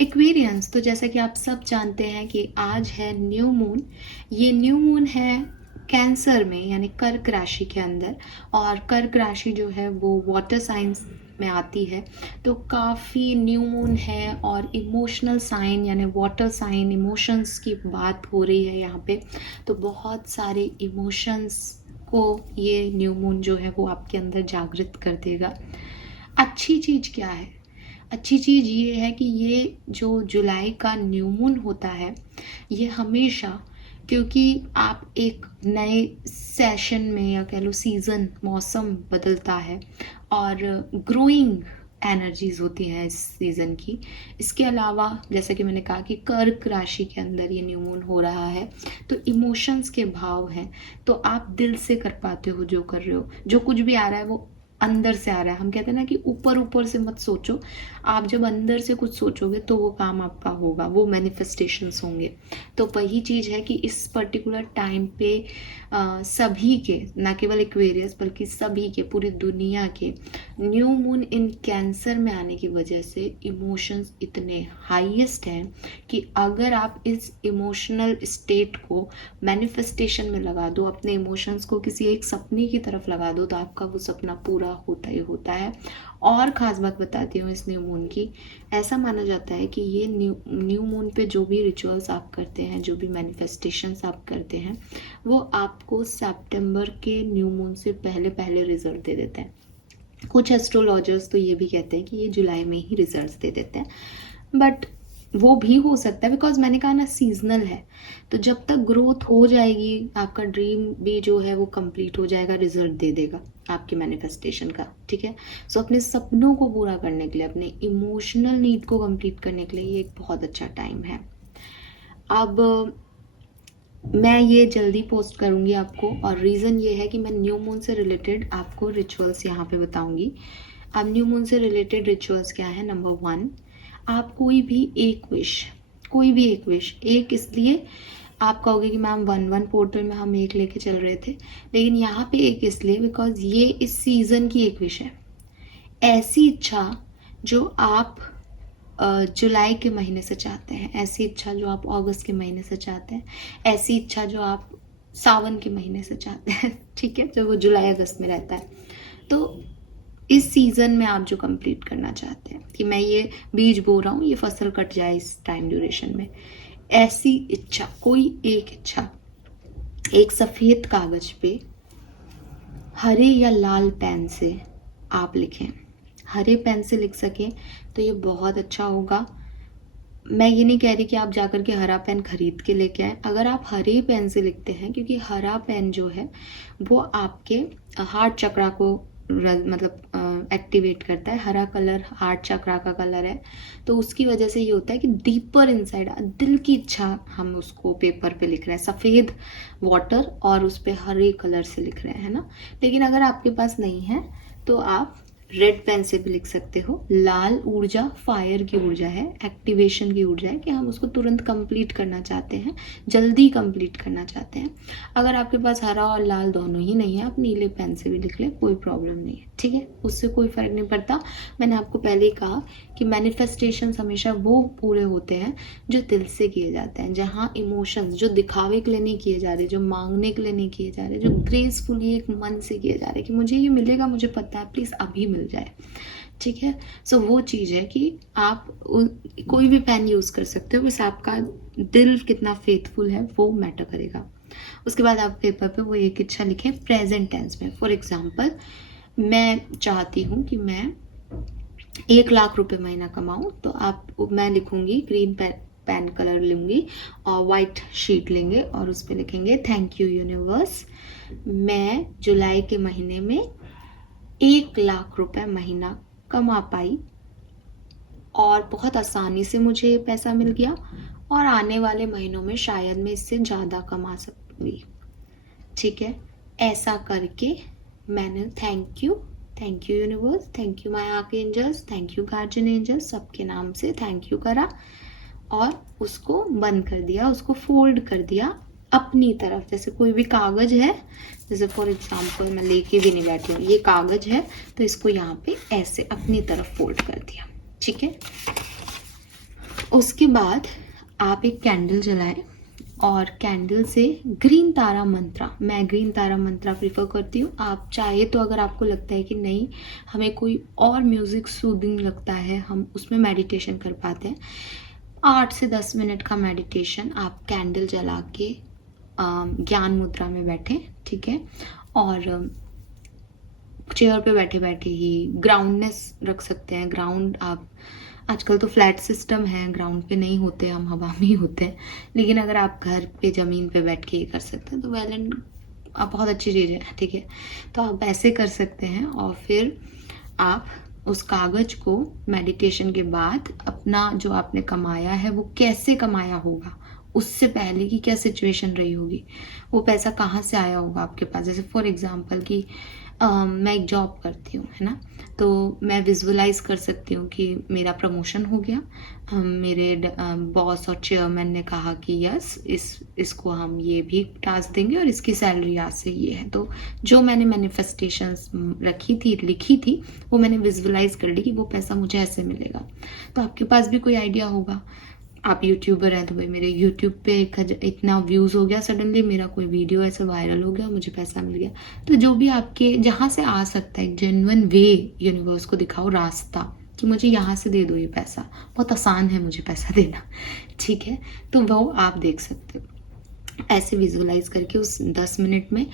Aquarians, तो जैसा कि आप सब जानते हैं कि आज है न्यू मून। ये न्यू मून है कैंसर में, यानी कर्क राशि के अंदर। और कर्क राशि जो है वो वाटर साइंस में आती है। तो काफ़ी न्यू मून है और इमोशनल साइन यानी वाटर साइन, इमोशंस की बात हो रही है यहाँ पे। तो बहुत सारे इमोशंस को ये न्यू मून जो है वो आपके अंदर जागृत कर देगा। अच्छी चीज़ क्या है? अच्छी चीज़ ये है कि ये जो जुलाई का न्यू मून होता है, ये हमेशा, क्योंकि आप एक नए सेशन में या कह लो सीज़न, मौसम बदलता है और ग्रोइंग एनर्जीज होती हैं इस सीज़न की। इसके अलावा जैसा कि मैंने कहा कि कर्क राशि के अंदर ये न्यू मून हो रहा है, तो इमोशंस के भाव हैं। तो आप दिल से कर पाते हो जो कर रहे हो, जो कुछ भी आ रहा है वो अंदर से आ रहा है। हम कहते हैं ना कि ऊपर ऊपर से मत सोचो, आप जब अंदर से कुछ सोचोगे तो वो काम आपका होगा, वो मैनिफेस्टेशंस होंगे। तो वही चीज़ है कि इस पर्टिकुलर टाइम पे सभी के, ना केवल एक्वेरियस बल्कि सभी के, पूरी दुनिया के न्यू मून इन कैंसर में आने की वजह से इमोशंस इतने हाईएस्ट हैं कि अगर आप इस इमोशनल स्टेट को मैनिफेस्टेशन में लगा दो, अपने इमोशंस को किसी एक सपने की तरफ लगा दो, तो आपका वो सपना पूरा होता ही होता है। और ख़ास बात बताती हूँ इस न्यू मून की, ऐसा माना जाता है कि ये न्यू मून पे जो भी रिचुअल्स आप करते हैं, जो भी मैनिफेस्टेशंस आप करते हैं, वो आपको सितंबर के न्यू मून से पहले पहले रिजल्ट दे देते हैं। कुछ एस्ट्रोलॉजर्स तो ये भी कहते हैं कि ये जुलाई में ही रिजल्ट्स दे देते हैं, बट वो भी हो सकता है, बिकॉज मैंने कहा ना सीजनल है। तो जब तक ग्रोथ हो जाएगी, आपका ड्रीम भी जो है वो कंप्लीट हो जाएगा, रिजल्ट दे देगा आपके मैनिफेस्टेशन का। ठीक है, सो अपने सपनों को पूरा करने के लिए, अपने इमोशनल नीड को कंप्लीट करने के लिए ये एक बहुत अच्छा टाइम है। अब मैं ये जल्दी पोस्ट करूँगी आपको, और रीज़न ये है कि मैं न्यू मून से रिलेटेड आपको रिचुअल्स यहाँ पे बताऊँगी। अब न्यू मून से रिलेटेड रिचुअल्स क्या है? नंबर 1, आप कोई भी एक विश, एक इसलिए आप कहोगे कि मैम 1-1 पोर्टल में हम एक लेके चल रहे थे, लेकिन यहाँ पे एक इसलिए बिकॉज ये इस सीज़न की एक विश है। ऐसी इच्छा जो आप जुलाई के महीने से चाहते हैं, ऐसी इच्छा जो आप अगस्त के महीने से चाहते हैं, ऐसी इच्छा जो आप सावन के महीने से चाहते हैं, ठीक है, जो वो जुलाई अगस्त में रहता है। तो इस सीज़न में आप जो कंप्लीट करना चाहते हैं कि मैं ये बीज बो रहा हूँ, ये फसल कट जाए इस टाइम ड्यूरेशन में, ऐसी इच्छा, कोई एक इच्छा, एक सफ़ेद कागज पे हरे या लाल पेन से आप लिखें। हरे पेन से लिख सकें तो ये बहुत अच्छा होगा। मैं ये नहीं कह रही कि आप जाकर के हरा पेन खरीद के लेके आए। अगर आप हरे पेन से लिखते हैं, क्योंकि हरा पेन जो है वो आपके हार्ट चक्रा को मतलब एक्टिवेट करता है। हरा कलर हार्ट चक्रा का कलर है, तो उसकी वजह से ये होता है कि डीपर इनसाइड दिल की इच्छा हम उसको पेपर पे लिख रहे हैं, सफ़ेद वाटर और उस पर हरे कलर से लिख रहे हैं ना। लेकिन अगर आपके पास नहीं है तो आप रेड पेन से भी लिख सकते हो। लाल ऊर्जा फायर की ऊर्जा है, एक्टिवेशन की ऊर्जा है कि हम उसको तुरंत कंप्लीट करना चाहते हैं, जल्दी कंप्लीट करना चाहते हैं। अगर आपके पास हरा और लाल दोनों ही नहीं है, आप नीले पेन से भी लिख ले, कोई प्रॉब्लम नहीं है। ठीक है, उससे कोई फ़र्क नहीं पड़ता। मैंने आपको पहले ही कहा कि मैनिफेस्टेशंस हमेशा वो पूरे होते हैं जो दिल से किए जाते हैं, जहाँ इमोशंस जो दिखावे के लिए नहीं किए जा रहे, जो मांगने के लिए नहीं किए जा रहे, जो ग्रेसफुली एक मन से किए जा रहे कि मुझे ये मिलेगा, मुझे पता है, प्लीज़ अभी मिल जाए। ठीक है, सो वो चीज़ है कि आप कोई भी पेन यूज़ कर सकते हो, बस आपका दिल कितना फेथफुल है वो मैटर करेगा। उसके बाद आप पेपर पे वो एक इच्छा लिखें प्रेजेंट टेंस में। फॉर एग्जांपल, मैं चाहती हूँ कि मैं 1,00,000 रुपए महीना कमाऊँ, तो मैं लिखूँगी, ग्रीन पेन कलर लूँगी और वाइट शीट लेंगे और उस पर लिखेंगे थैंक यू यूनिवर्स, मैं जुलाई के महीने में 1,00,000 रुपए महीना कमा पाई और बहुत आसानी से मुझे पैसा मिल गया, और आने वाले महीनों में शायद मैं इससे ज़्यादा कमा सकूँगी। ठीक है, ऐसा करके मैंने thank you universe, thank you my archangels, thank you guardian angels, सबके नाम से थैंक यू करा और उसको बंद कर दिया, उसको फोल्ड कर दिया अपनी तरफ। जैसे कोई भी कागज है, जैसे फॉर एग्जांपल मैं लेके भी नहीं बैठी हूँ, ये कागज है तो इसको यहाँ पे ऐसे अपनी तरफ फोल्ड कर दिया। ठीक है, उसके बाद आप एक कैंडल जलाएं और कैंडल से ग्रीन तारा मंत्रा, मैं ग्रीन तारा मंत्रा प्रीफर करती हूँ। आप चाहे तो अगर आपको लगता है कि नहीं हमें कोई और म्यूज़िक सूदिंग लगता है, हम उसमें मेडिटेशन कर पाते हैं, 8 से 10 मिनट का मेडिटेशन आप कैंडल जला के ज्ञान मुद्रा में बैठे, ठीक है। और चेयर पे बैठे बैठे ही ग्राउंडनेस रख सकते हैं। ग्राउंड आप आजकल तो फ्लैट सिस्टम है, ग्राउंड पे नहीं होते, हम हवा में ही होते हैं, लेकिन अगर आप घर पे ज़मीन पे बैठ के ये कर सकते हैं तो वेल एंड बहुत अच्छी चीज़ है, ठीक है। तो आप ऐसे कर सकते हैं और फिर आप उस कागज को मेडिटेशन के बाद अपना जो आपने कमाया है वो कैसे कमाया होगा, उससे पहले की क्या सिचुएशन रही होगी, वो पैसा कहाँ से आया होगा आपके पास। जैसे फॉर एग्जांपल कि मैं एक जॉब करती हूँ, है ना, तो मैं विजुअलाइज कर सकती हूँ कि मेरा प्रमोशन हो गया, मेरे बॉस और चेयरमैन ने कहा कि यस इसको हम ये भी टास्क देंगे और इसकी सैलरी आज से ये है। तो जो मैंने मैनिफेस्टेशंस लिखी थी वो मैंने विजुअलाइज कर ली कि वो पैसा मुझे ऐसे मिलेगा। तो आपके पास भी कोई आइडिया होगा, आप यूट्यूबर हैं तो भाई मेरे यूट्यूब पे इतना व्यूज़ हो गया, सडनली मेरा कोई वीडियो ऐसे वायरल हो गया, मुझे पैसा मिल गया। तो जो भी आपके जहाँ से आ सकता है, जेन्युइन वे यूनिवर्स को दिखाओ रास्ता कि मुझे यहाँ से दे दो ये पैसा, बहुत आसान है मुझे पैसा देना, ठीक है। तो वो आप देख सकते हो ऐसे विजुअलाइज करके उस 10 मिनट में।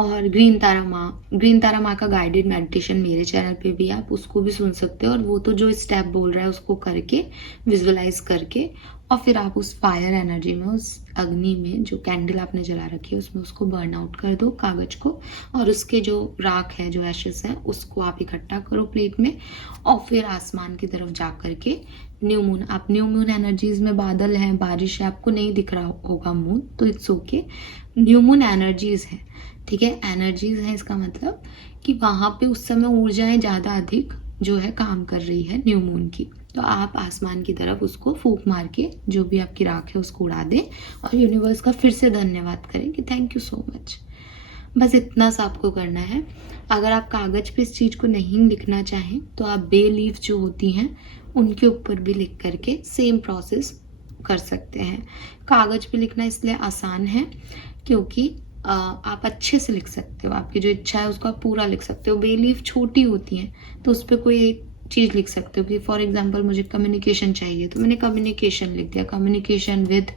और ग्रीन तारा माँ का गाइडेड मेडिटेशन मेरे चैनल पे भी आप उसको भी सुन सकते हो, और वो तो जो स्टेप बोल रहा है उसको करके विजुअलाइज करके और फिर आप उस फायर एनर्जी में, उस अग्नि में जो कैंडल आपने जला रखी है उसमें उसको बर्न आउट कर दो कागज को, और उसके जो राख है, जो एशेस हैं, उसको आप इकट्ठा करो प्लेट में और फिर आसमान की तरफ जा करके न्यू मून एनर्जीज में बादल हैं, बारिश है, आपको नहीं दिख रहा होगा मून तो it's okay, new moon energies है, ठीक है। एनर्जीज है इसका मतलब कि वहाँ पे उस समय ऊर्जाएं ज़्यादा अधिक जो है काम कर रही है न्यू मून की। तो आप आसमान की तरफ उसको फूंक मार के जो भी आपकी राख है उसको उड़ा दें और यूनिवर्स का फिर से धन्यवाद करें कि थैंक यू सो मच। बस इतना सा आपको करना है। अगर आप कागज़ पे इस चीज़ को नहीं लिखना चाहें तो आप बे लीफ जो होती हैं उनके ऊपर भी लिख करके सेम प्रोसेस कर सकते हैं। कागज़ पे लिखना इसलिए आसान है क्योंकि आप अच्छे से लिख सकते हो, आपकी जो इच्छा है उसको आप पूरा लिख सकते हो। बे लीफ छोटी होती हैं तो उस पर कोई एक चीज़ लिख सकते हो कि फॉर एग्जांपल मुझे कम्युनिकेशन चाहिए तो मैंने कम्युनिकेशन लिख दिया, कम्युनिकेशन विद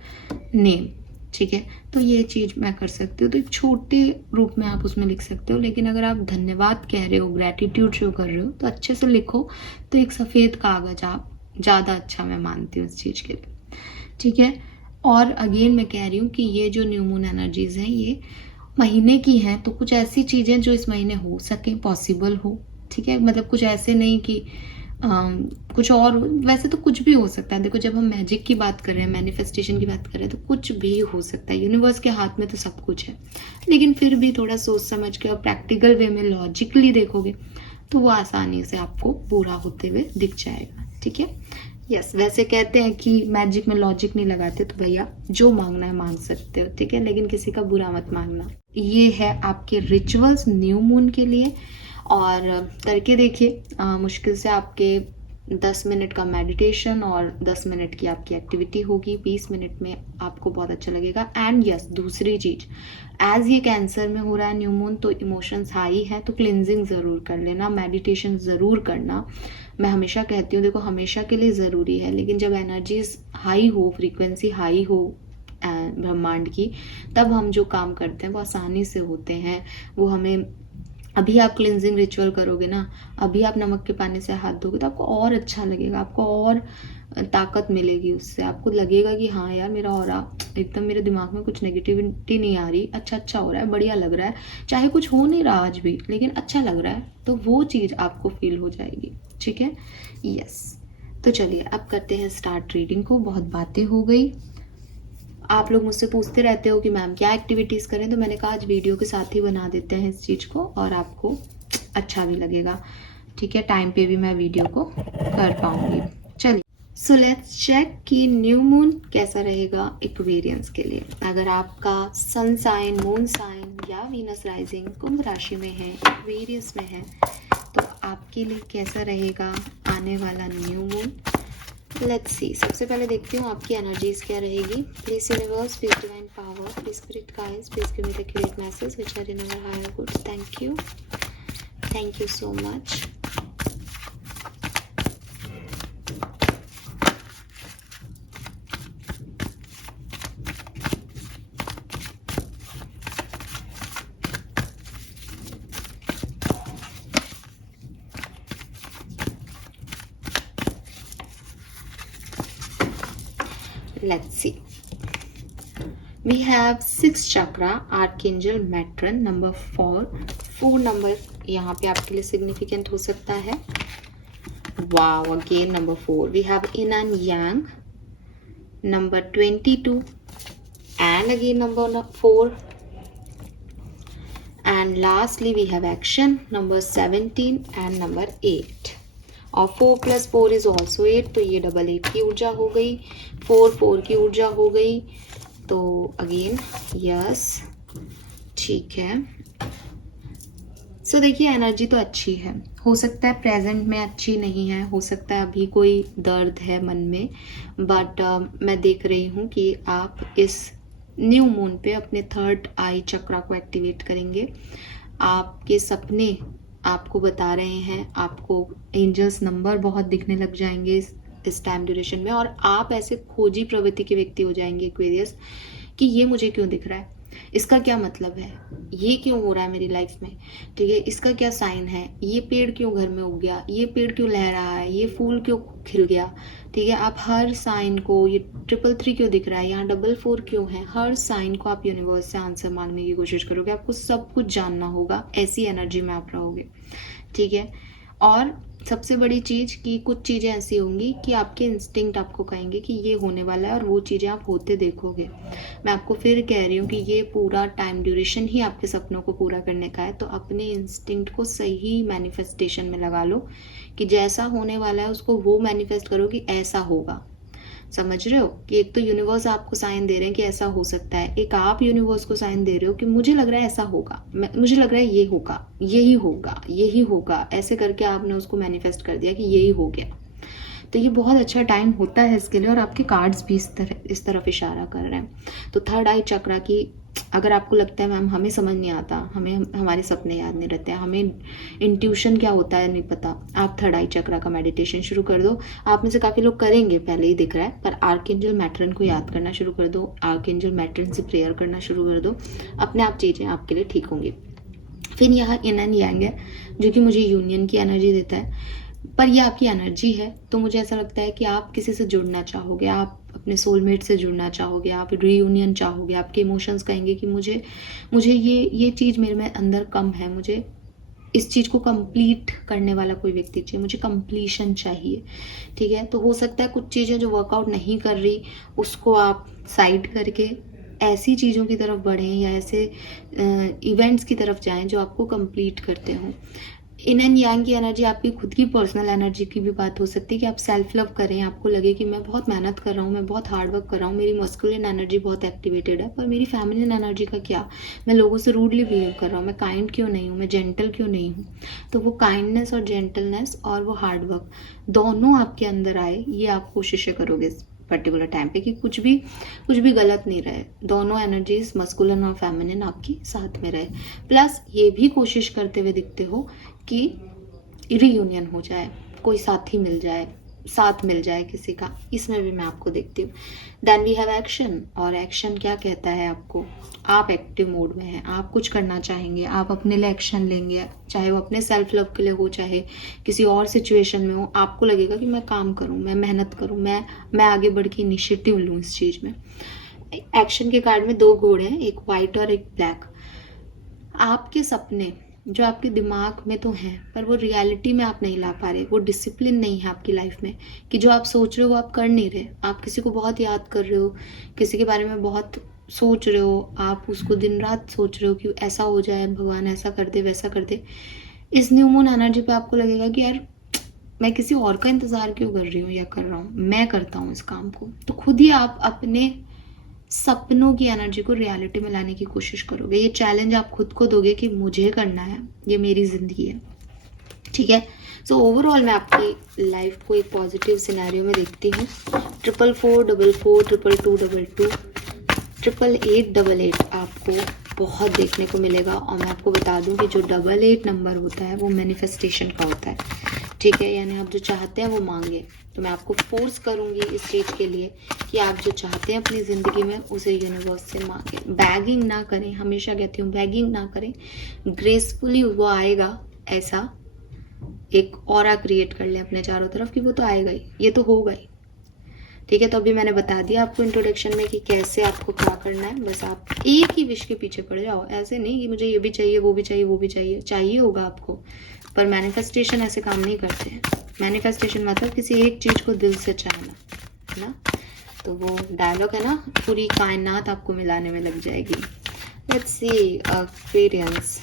नेम, ठीक है। तो ये चीज़ मैं कर सकती हूँ, तो एक छोटे रूप में आप उसमें लिख सकते हो। लेकिन अगर आप धन्यवाद कह रहे हो, ग्रैटिट्यूड शो कर रहे हो तो अच्छे से लिखो। तो एक सफ़ेद कागज़ आप ज़्यादा अच्छा मैं मानती हूँ इस चीज़ के लिए, ठीक है। और अगेन मैं कह रही हूँ कि ये जो न्यू मून एनर्जीज हैं ये महीने की हैं, तो कुछ ऐसी चीज़ें जो इस महीने हो सके, पॉसिबल हो, ठीक है। मतलब कुछ ऐसे नहीं कि कुछ और, वैसे तो कुछ भी हो सकता है। देखो जब हम मैजिक की बात कर रहे हैं, मैनिफेस्टेशन की बात कर रहे हैं, तो कुछ भी हो सकता है, यूनिवर्स के हाथ में तो सब कुछ है। लेकिन फिर भी थोड़ा सोच समझ के और प्रैक्टिकल वे में लॉजिकली देखोगे तो वो आसानी से आपको पूरा होते हुए दिख जाएगा, ठीक है। यस, वैसे कहते हैं कि मैजिक में लॉजिक नहीं लगाते, तो भैया जो मांगना है मांग सकते हो, ठीक है, लेकिन किसी का बुरा मत मांगना। ये है आपके रिचुअल्स न्यू मून के लिए, और करके देखिए। मुश्किल से आपके 10 मिनट का मेडिटेशन और 10 मिनट की आपकी एक्टिविटी होगी, 20 मिनट में आपको बहुत अच्छा लगेगा। एंड यस, दूसरी चीज़, एज ये कैंसर में हो रहा है न्यू मून तो इमोशंस हाई है, तो क्लिनजिंग ज़रूर कर लेना, मेडिटेशन ज़रूर करना। मैं हमेशा कहती हूँ, देखो हमेशा के लिए ज़रूरी है, लेकिन जब एनर्जीज हाई हो, फ्रीक्वेंसी हाई हो ब्रह्मांड की, तब हम जो काम करते हैं वो आसानी से होते हैं। वो हमें, अभी आप क्लिनजिंग रिचुअल करोगे ना, अभी आप नमक के पानी से हाथ धोगे तो आपको और अच्छा लगेगा, आपको और ताकत मिलेगी उससे। आपको लगेगा कि हाँ यार मेरा ऑरा एकदम, मेरे दिमाग में कुछ नेगेटिविटी नहीं आ रही, अच्छा हो रहा है, बढ़िया लग रहा है, चाहे कुछ हो नहीं रहा आज भी लेकिन अच्छा लग रहा है, तो वो चीज़ आपको फील हो जाएगी, ठीक है। यस, तो चलिए अब करते हैं स्टार्ट रीडिंग को। बहुत बातें हो गई। आप लोग मुझसे पूछते रहते हो कि मैम क्या एक्टिविटीज़ करें, तो मैंने कहा आज वीडियो के साथ ही बना देते हैं इस चीज़ को और आपको अच्छा भी लगेगा, ठीक है। टाइम पे भी मैं वीडियो को कर पाऊँगी। चलिए, सो लेट्स चेक कि न्यू मून कैसा रहेगा एक्वेरियंस के लिए। अगर आपका सन साइन, मून साइन या वीनस राइजिंग कुंभ राशि में है, एक्वेरियस में है, तो आपके लिए कैसा रहेगा आने वाला न्यू मून। लेट्स सी, सबसे पहले देखती हूँ आपकी एनर्जीज क्या रहेगी. Please universe, please divine power, please spirit guides, please give me the accurate message which are in our higher goods. Thank you so much. Let's see. We have 6 chakra, Archangel Matron, number 4. 4 number यहाँ पे आपके लिए significant हो सकता है. Wow, again number 4. We have Yin and Yang, number 22, and again number 4. And lastly we have Action, number 17 and number 8. और 4 + 4 is also 8, तो ये 8 की ऊर्जा हो गई, 4 की ऊर्जा हो गई. तो अगेन यस, ठीक है. सो देखिए, एनर्जी तो अच्छी है. हो सकता है प्रेजेंट में अच्छी नहीं है, हो सकता है अभी कोई दर्द है मन में, बट मैं देख रही हूँ कि आप इस न्यू मून पे अपने 3rd आई चक्रा को एक्टिवेट करेंगे. आपके सपने आपको बता रहे हैं, आपको एंजल्स नंबर बहुत दिखने लग जाएंगे इस टाइम ड्यूरेशन में, और आप ऐसे खोजी प्रवृत्ति के व्यक्ति हो जाएंगे एक्वेरियस कि ये मुझे क्यों दिख रहा है, इसका क्या मतलब है, ये क्यों हो रहा है मेरी लाइफ में, ठीक है, इसका क्या साइन है, ये पेड़ क्यों घर में उग गया, ये पेड़ क्यों लहरा रहा है, ये फूल क्यों खिल गया, ठीक है. आप हर साइन को, ये 333 क्यों दिख रहा है, यहाँ 44 क्यों है, हर साइन को आप यूनिवर्स से आंसर मांगने की कोशिश करोगे. आपको सब कुछ जानना होगा, ऐसी एनर्जी में आप रहोगे, ठीक है. और सबसे बड़ी चीज़ कि कुछ चीज़ें ऐसी होंगी कि आपके इंस्टिंक्ट आपको कहेंगे कि ये होने वाला है, और वो चीज़ें आप होते देखोगे. मैं आपको फिर कह रही हूँ कि ये पूरा टाइम ड्यूरेशन ही आपके सपनों को पूरा करने का है. तो अपने इंस्टिंक्ट को सही मैनिफेस्टेशन में लगा लो कि जैसा होने वाला है उसको वो मैनिफेस्ट करो कि ऐसा होगा. समझ रहे हो कि एक तो यूनिवर्स आपको साइन दे रहे हैं कि ऐसा हो सकता है, एक आप यूनिवर्स को साइन दे रहे हो कि मुझे लग रहा है ऐसा होगा, मुझे लग रहा है ये होगा, यही होगा, यही होगा. ऐसे करके आपने उसको मैनिफेस्ट कर दिया कि यही हो गया. तो ये बहुत अच्छा टाइम होता है इसके लिए, और आपके कार्ड्स भी इस तरफ इशारा कर रहे हैं. तो 3rd आई चक्रा की, अगर आपको लगता है मैम हमें समझ नहीं आता, हमें हमारे सपने याद नहीं रहते, हमें इंट्यूशन क्या होता है नहीं पता, आप 3rd आई चक्रा का मेडिटेशन शुरू कर दो. आप में से काफ़ी लोग करेंगे, पहले ही दिख रहा है, पर आर्कएंजल मैट्रन को याद करना शुरू कर दो, आर्कएंजल मैट्रन से प्रेयर करना शुरू कर दो. अपने आप चीज़ें आपके लिए ठीक होंगी. फिर यहाँ इन एंड यांग है, जो कि मुझे यूनियन की एनर्जी देता है, पर ये आपकी एनर्जी है. तो मुझे ऐसा लगता है कि आप किसी से जुड़ना चाहोगे, आप अपने सोलमेट से जुड़ना चाहोगे, आप रीयूनियन चाहोगे. आपके इमोशंस कहेंगे कि मुझे ये चीज़ मेरे में अंदर कम है, मुझे इस चीज़ को कंप्लीट करने वाला कोई व्यक्ति चाहिए, मुझे कंप्लीशन चाहिए, ठीक है. तो हो सकता है कुछ चीज़ें जो वर्कआउट नहीं कर रही उसको आप साइड करके ऐसी चीज़ों की तरफ बढ़ें, या ऐसे इवेंट्स की तरफ जाएं जो आपको कंप्लीट करते हों. इन एंड यांग की एनर्जी आपकी खुद की पर्सनल एनर्जी की भी बात हो सकती है कि आप सेल्फ लव करें, आपको लगे कि मैं बहुत मेहनत कर रहा हूँ, मैं बहुत हार्ड वर्क कर रहा हूँ, मेरी मस्कुलिन एनर्जी बहुत एक्टिवेटेड है, पर मेरी फेमिनिन एनर्जी का क्या, मैं लोगों से रूडली बिहेव कर रहा हूँ, मैं काइंड क्यों नहीं हूँ, मैं जेंटल क्यों नहीं हूँ. तो वो काइंडनेस और जेंटलनेस और वो हार्ड वर्क दोनों आपके अंदर आए, ये आप कोशिशें करोगे इस पर्टिकुलर टाइम पे कि कुछ भी गलत नहीं रहे, दोनों एनर्जीज मस्कुलिन और फेमिनिन आपकी साथ में रहे. प्लस ये भी कोशिश करते हुए दिखते हो कि रीयूनियन हो जाए, कोई साथी मिल जाए, साथ मिल जाए किसी का, इसमें भी मैं आपको देखती हूँ. देन वी हैव एक्शन, और एक्शन क्या कहता है आपको, आप एक्टिव मोड में हैं, आप कुछ करना चाहेंगे, आप अपने लिए एक्शन लेंगे, चाहे वो अपने सेल्फ लव के लिए हो, चाहे किसी और सिचुएशन में हो. आपको लगेगा कि मैं काम करूँ, मैं मेहनत करूँ, मैं आगे बढ़ के इनिशिएटिव लूँ इस चीज़ में. एक्शन के कार्ड में 2 घोड़े हैं, एक वाइट और एक ब्लैक. आपके सपने जो आपके दिमाग में तो हैं, पर वो रियलिटी में आप नहीं ला पा रहे, वो डिसिप्लिन नहीं है आपकी लाइफ में, कि जो आप सोच रहे हो वो आप कर नहीं रहे. आप किसी को बहुत याद कर रहे हो, किसी के बारे में बहुत सोच रहे हो, आप उसको दिन रात सोच रहे हो कि ऐसा हो जाए, भगवान ऐसा कर दे, वैसा कर दे. इस न्यू मून एनर्जी पे आपको लगेगा कि यार मैं किसी और का इंतज़ार क्यों कर रही हूँ या कर रहा हूँ, मैं करता हूँ इस काम को. तो खुद ही आप अपने सपनों की एनर्जी को रियलिटी में लाने की कोशिश करोगे. ये चैलेंज आप खुद को दोगे कि मुझे करना है, ये मेरी ज़िंदगी है. ठीक है। सो ओवरऑल मैं आपकी लाइफ को एक पॉजिटिव सिनेरियो में देखती हूँ। 4444, 2222, 8888 आपको बहुत देखने को मिलेगा। और मैं आपको बता दूं कि जो 88 नंबर होता है वो मैनिफेस्टेशन का होता है, ठीक है। यानी आप जो चाहते हैं वो मांगे। तो मैं आपको फोर्स करूंगी इस चीज़ के लिए कि आप जो चाहते हैं अपनी ज़िंदगी में उसे यूनिवर्स से मांगे। बैगिंग ना करें, हमेशा कहती हूँ बैगिंग ना करें, ग्रेसफुली वो आएगा। ऐसा एक ऑरा क्रिएट कर ले अपने चारों तरफ कि वो तो आएगा ही, ये तो होगा ही, ठीक है। तो अभी मैंने बता दिया आपको इंट्रोडक्शन में कि कैसे आपको क्या करना है। बस आप एक ही विश के पीछे पड़ जाओ। ऐसे नहीं कि मुझे ये भी चाहिए, वो भी चाहिए, वो भी चाहिए। चाहिए होगा आपको, पर मैनिफेस्टेशन ऐसे काम नहीं करते हैं। मैनिफेस्टेशन मतलब किसी एक चीज़ को दिल से चाहना, है ना। तो वो डायलॉग है ना, पूरी कायनात आपको मिलाने में लग जाएगी। लेट्स सी एक्सपीरियंस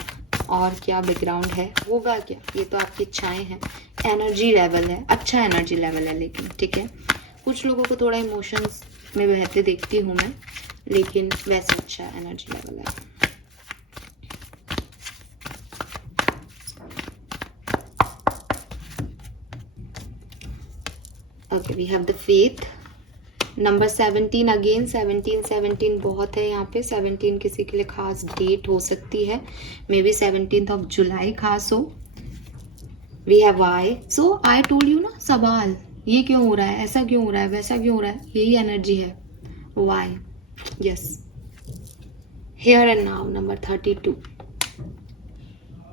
और क्या बैकग्राउंड है, होगा क्या, ये तो आपकी इच्छाएं हैं। एनर्जी लेवल है, अच्छा एनर्जी लेवल है लेकिन, ठीक है। कुछ लोगों को थोड़ा इमोशंस में बहते देखती हूँ मैं, लेकिन वैसे अच्छा एनर्जी लेवल है। Okay, we have the faith. Number 17 again, 17 बहुत है यहाँ पे। 17 किसी के लिए खास डेट हो सकती है, मे बी 17th ऑफ जुलाई खास हो। We have I. So I told you ना, सवाल ये क्यों हो रहा है, ऐसा क्यों हो रहा है, वैसा क्यों हो रहा है, यही एनर्जी है। Why, yes, here and now. Number 32।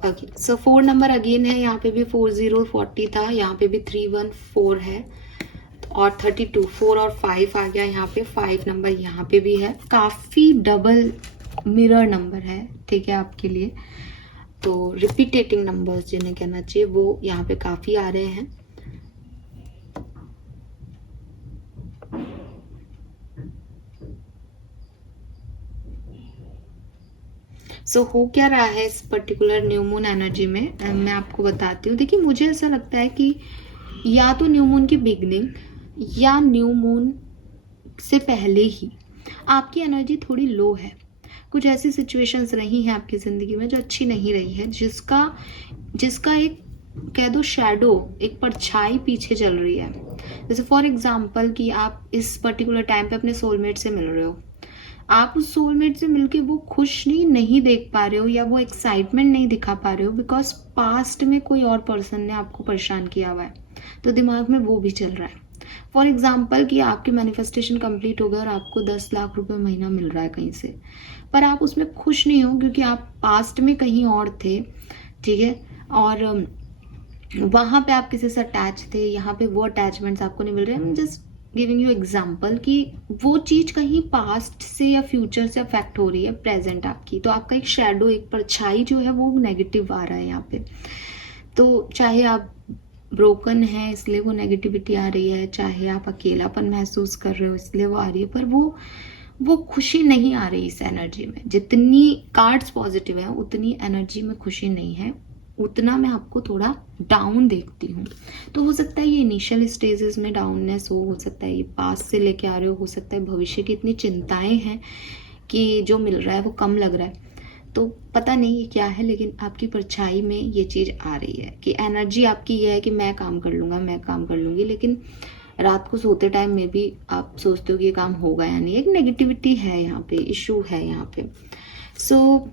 Okay, so 4 number again है, यहाँ पे भी 4040 था, यहाँ पे भी 314 है, और 32 4 और 5 आ गया यहाँ पे। 5 नंबर यहाँ पे भी है, काफी डबल मिरर नंबर है, ठीक है आपके लिए। तो रिपीटेटिंग नंबर्स जिन्हें कहना चाहिए वो यहाँ पे काफी आ रहे हैं। सो हो क्या रहा है इस पर्टिकुलर न्यू मून एनर्जी में, मैं आपको बताती हूँ। देखिए, मुझे ऐसा लगता है कि या तो न्यू मून की बिगनिंग या न्यू मून से पहले ही आपकी एनर्जी थोड़ी लो है। कुछ ऐसी सिचुएशंस रही हैं आपकी ज़िंदगी में जो अच्छी नहीं रही है, जिसका एक कह दो शैडो, एक परछाई पीछे चल रही है। जैसे फॉर एग्जाम्पल कि आप इस पर्टिकुलर टाइम पे अपने सोलमेट से मिल रहे हो, आप उस सोलमेट से मिलके वो खुश नहीं देख पा रहे हो, या वो एक्साइटमेंट नहीं दिखा पा रहे हो, बिकॉज पास्ट में कोई और पर्सन ने आपको परेशान किया हुआ है, तो दिमाग में वो भी चल रहा है। फॉर एग्जाम्पल कि आपकी मैनिफेस्टेशन कंप्लीट हो गया और आपको 10 लाख रुपए महीना मिल रहा है कहीं से, पर आप उसमें खुश नहीं हो क्योंकि आप पास्ट में कहीं और थे, ठीक है। और वहाँ पे आप किसी से अटैच थे, यहाँ पे वो अटैचमेंट्स आपको नहीं मिल रहे हैं। जस्ट गिविंग यू एग्जाम्पल कि वो चीज़ कहीं पास्ट से या फ्यूचर से अफेक्ट हो रही है प्रेजेंट आपकी, तो आपका एक शैडो, एक परछाई जो है वो नेगेटिव आ रहा है यहाँ पे। तो चाहे आप ब्रोकन है इसलिए वो नेगेटिविटी आ रही है, चाहे आप अकेलापन महसूस कर रहे हो इसलिए वो आ रही है, पर वो खुशी नहीं आ रही इस एनर्जी में। जितनी कार्ड्स पॉजिटिव है उतनी एनर्जी में खुशी नहीं है, उतना मैं आपको थोड़ा डाउन देखती हूँ। तो हो सकता है ये इनिशियल स्टेजेस में डाउननेस हो सकता है ये पास्ट से लेके आ रहे हो सकता है भविष्य की इतनी चिंताएं हैं कि जो मिल रहा है वो कम लग रहा है। तो पता नहीं ये क्या है, लेकिन आपकी परछाई में ये चीज़ आ रही है कि एनर्जी आपकी ये है कि मैं काम कर लूँगा, मैं काम कर लूँगी, लेकिन रात को सोते टाइम में भी आप सोचते हो कि ये काम होगा या नहीं। एक नेगेटिविटी है यहाँ पे, इशू है यहाँ पे। सो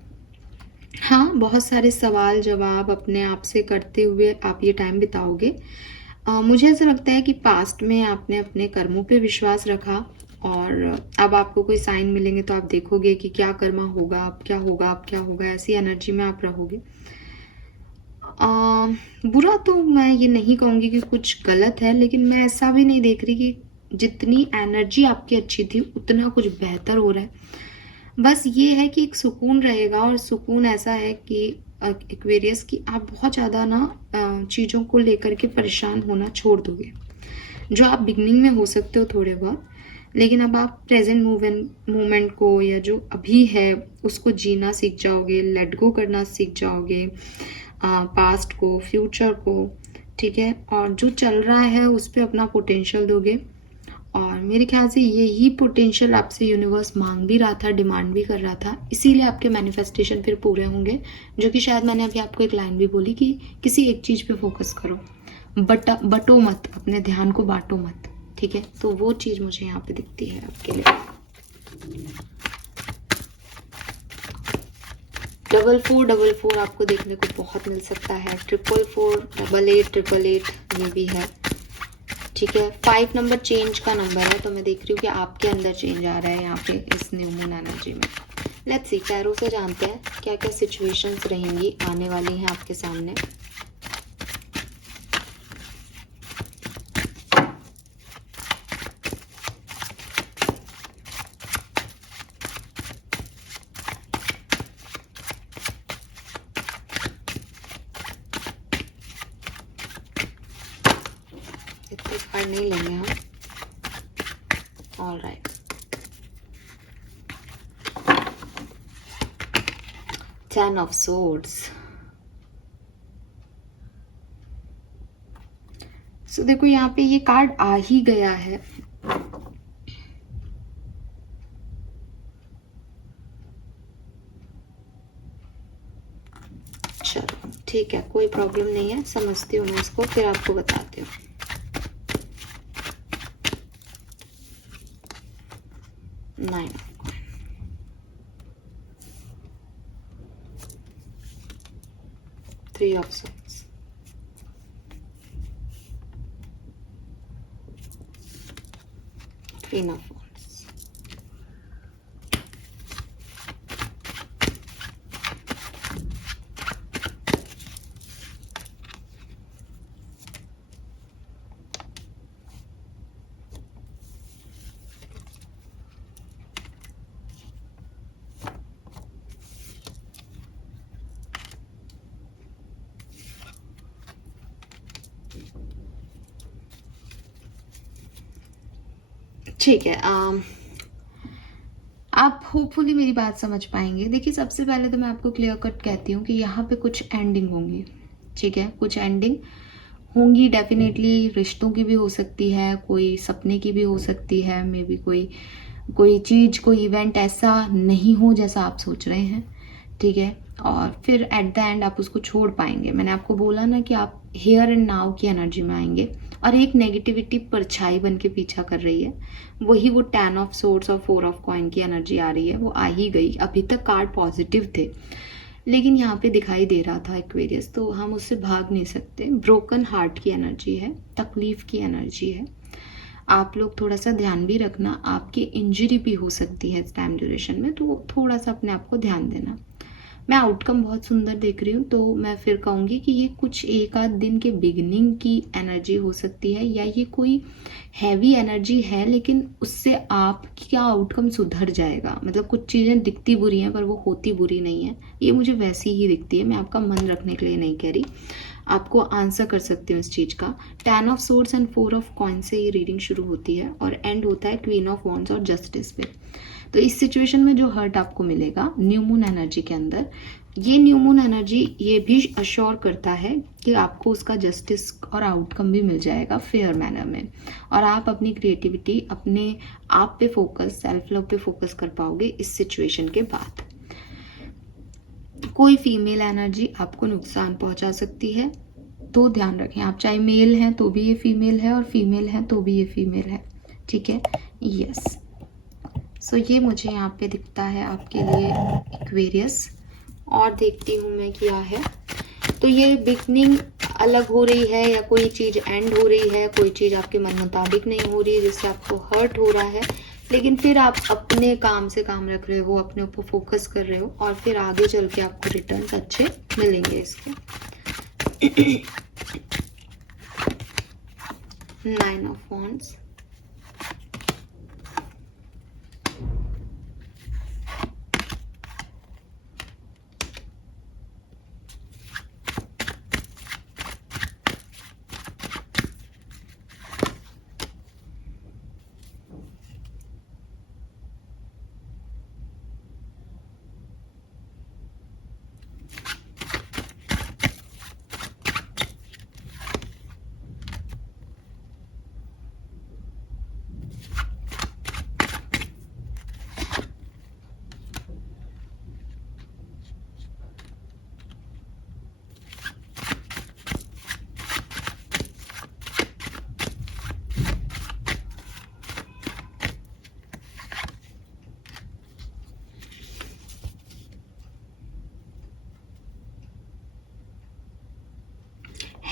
हाँ, बहुत सारे सवाल जवाब अपने आप से करते हुए आप ये टाइम बिताओगे। मुझे ऐसा लगता है कि पास्ट में आपने अपने कर्मों पे विश्वास रखा, और अब आपको कोई साइन मिलेंगे तो आप देखोगे कि क्या कर्मा होगा, अब क्या होगा, अब क्या होगा, ऐसी एनर्जी में आप रहोगे। बुरा तो मैं ये नहीं कहूँगी कि कुछ गलत है, लेकिन मैं ऐसा भी नहीं देख रही कि जितनी एनर्जी आपकी अच्छी थी उतना कुछ बेहतर हो रहा है। बस ये है कि एक सुकून रहेगा, और सुकून ऐसा है कि एक्वेरियस की आप बहुत ज़्यादा ना चीज़ों को लेकर के परेशान होना छोड़ दोगे, जो आप बिगनिंग में हो सकते हो थोड़े बहुत, लेकिन अब आप प्रेजेंट मोमेंट को या जो अभी है उसको जीना सीख जाओगे, लेट गो करना सीख जाओगे, पास्ट को, फ्यूचर को, ठीक है। और जो चल रहा है उस पर अपना पोटेंशियल दोगे, और मेरे ख्याल से यही पोटेंशियल आपसे यूनिवर्स मांग भी रहा था, डिमांड भी कर रहा था, इसीलिए आपके मैनिफेस्टेशन फिर पूरे होंगे। जो कि शायद मैंने अभी आपको एक लाइन भी बोली कि किसी एक चीज़ पे फोकस करो, बटो मत, अपने ध्यान को बांटो मत, ठीक है। तो वो चीज़ मुझे यहाँ पे दिखती है आपके लिए। 4444 आपको देखने को बहुत मिल सकता है। 444, 8888 ये भी है, ठीक है। 5 नंबर चेंज का नंबर है, तो मैं देख रही हूँ कि आपके अंदर चेंज आ रहा है यहाँ पे इस न्यू मून एनर्जी में। लेट्स सी, टैरो से जानते हैं क्या क्या सिचुएशंस रहेंगी, आने वाली हैं आपके सामने। इतने कार्ड नहीं लेंगे हम। Alright, ten of swords. So देखो यहाँ पे ये कार्ड आ ही गया है। चलो ठीक है, कोई प्रॉब्लम नहीं है, समझती हूँ मैं इसको, फिर आपको बताती हूँ। Nine, 3 of swords, queen of wands, ठीक है। आप होपफुली मेरी बात समझ पाएंगे। देखिए, सबसे पहले तो मैं आपको क्लियर कट कहती हूँ कि यहाँ पे कुछ एंडिंग होंगी, ठीक है। कुछ एंडिंग होंगी डेफिनेटली, रिश्तों की भी हो सकती है, कोई सपने की भी हो सकती है, मे बी कोई चीज़, कोई इवेंट ऐसा नहीं हो जैसा आप सोच रहे हैं, ठीक है। और फिर एट द एंड आप उसको छोड़ पाएंगे। मैंने आपको बोला ना कि आप हियर एंड नाउ की एनर्जी में आएंगे, और एक नेगेटिविटी परछाई बन के पीछा कर रही है, वही वो 10 ऑफ सोर्ड्स और 4 ऑफ कॉइन की एनर्जी आ रही है, वो आ ही गई। अभी तक कार्ड पॉजिटिव थे, लेकिन यहाँ पे दिखाई दे रहा था एक्वेरियस, तो हम उससे भाग नहीं सकते। ब्रोकन हार्ट की एनर्जी है, तकलीफ की एनर्जी है। आप लोग थोड़ा सा ध्यान भी रखना, आपकी इंजरी भी हो सकती है इस टाइम ड्यूरेशन में, तो थोड़ा सा अपने आप को ध्यान देना। मैं आउटकम बहुत सुंदर देख रही हूँ, तो मैं फिर कहूँगी कि ये कुछ एक आध दिन के बिगिनिंग की एनर्जी हो सकती है, या ये कोई हैवी एनर्जी है, लेकिन उससे आपका आउटकम सुधर जाएगा। मतलब कुछ चीज़ें दिखती बुरी हैं पर वो होती बुरी नहीं है, ये मुझे वैसी ही दिखती है। मैं आपका मन रखने के लिए नहीं कह रही, आपको आंसर कर सकती हूँ इस चीज़ का। 10 of swords and 4 of coin से ये रीडिंग शुरू होती है और एंड होता है क्वीन ऑफ वॉन्ड्स और जस्टिस पे। तो इस सिचुएशन में जो हर्ट आपको मिलेगा न्यू मून एनर्जी के अंदर, ये न्यू मून एनर्जी ये भी अश्योर करता है कि आपको उसका जस्टिस और आउटकम भी मिल जाएगा फेयर मैनर में, और आप अपनी क्रिएटिविटी, अपने आप पे फोकस, सेल्फ लव पे फोकस कर पाओगे इस सिचुएशन के बाद। कोई फीमेल एनर्जी आपको नुकसान पहुंचा सकती है, तो ध्यान रखें। आप चाहे मेल हैं तो भी ये फीमेल है, और फीमेल है तो भी ये फीमेल है, ठीक है। यस, सो ये मुझे यहाँ पे दिखता है आपके लिए एक्वेरियस। और देखती हूँ मैं क्या है। तो ये बिगनिंग अलग हो रही है, या कोई चीज़ एंड हो रही है, कोई चीज़ आपके मन मुताबिक नहीं हो रही है जिससे आपको हर्ट हो रहा है, लेकिन फिर आप अपने काम से काम रख रहे हो, अपने ऊपर फोकस कर रहे हो, और फिर आगे चल के आपको रिटर्न्स अच्छे मिलेंगे इसके। 9 ऑफ वॉन्ड्स,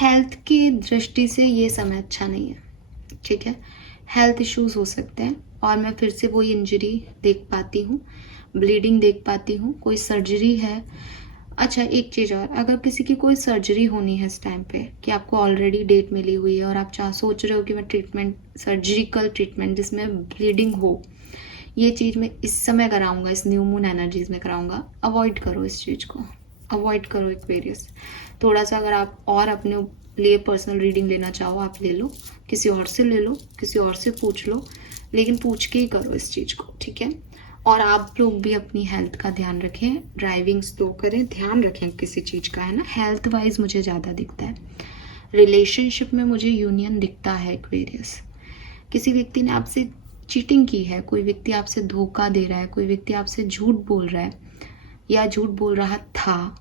हेल्थ की दृष्टि से ये समय अच्छा नहीं है, ठीक है। हेल्थ इश्यूज हो सकते हैं और मैं फिर से वही इंजरी देख पाती हूँ, ब्लीडिंग देख पाती हूँ, कोई सर्जरी है। अच्छा, एक चीज़ और, अगर किसी की कोई सर्जरी होनी है इस टाइम पे कि आपको ऑलरेडी डेट मिली हुई है और आप सोच रहे हो कि मैं ट्रीटमेंट, सर्जिकल ट्रीटमेंट जिसमें ब्लीडिंग हो, ये चीज़ मैं इस समय कराऊंगा, इस न्यू मून एनर्जीज में कराऊंगा, अवॉइड करो इस चीज़ को, अवॉइड करो एक्वेरियस। थोड़ा सा अगर आप और अपने लिए पर्सनल रीडिंग लेना चाहो आप ले लो, किसी और से ले लो, किसी और से पूछ लो, लेकिन पूछ के ही करो इस चीज़ को, ठीक है। और आप लोग भी अपनी हेल्थ का ध्यान रखें, ड्राइविंग स्लो करें, ध्यान रखें किसी चीज़ का, है ना। हेल्थ वाइज मुझे ज़्यादा दिखता है, रिलेशनशिप में मुझे यूनियन दिखता है एक्वेरियस। किसी व्यक्ति ने आपसे चीटिंग की है, कोई व्यक्ति आपसे धोखा दे रहा है, कोई व्यक्ति आपसे झूठ बोल रहा है या झूठ बोल रहा था,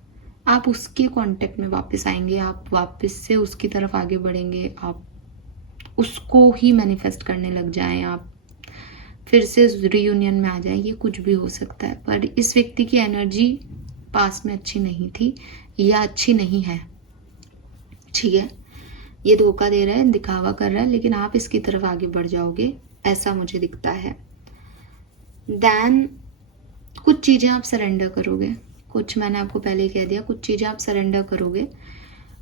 आप उसके कांटेक्ट में वापस आएंगे, आप वापस से उसकी तरफ आगे बढ़ेंगे, आप उसको ही मैनिफेस्ट करने लग जाएं, आप फिर से रियूनियन में आ जाए, ये कुछ भी हो सकता है। पर इस व्यक्ति की एनर्जी पास में अच्छी नहीं थी या अच्छी नहीं है, ठीक है। ये धोखा दे रहा है, दिखावा कर रहा है, लेकिन आप इसकी तरफ आगे बढ़ जाओगे, ऐसा मुझे दिखता है। देन कुछ चीज़ें आप सरेंडर करोगे, कुछ मैंने आपको पहले ही कह दिया, कुछ चीज़ें आप सरेंडर करोगे।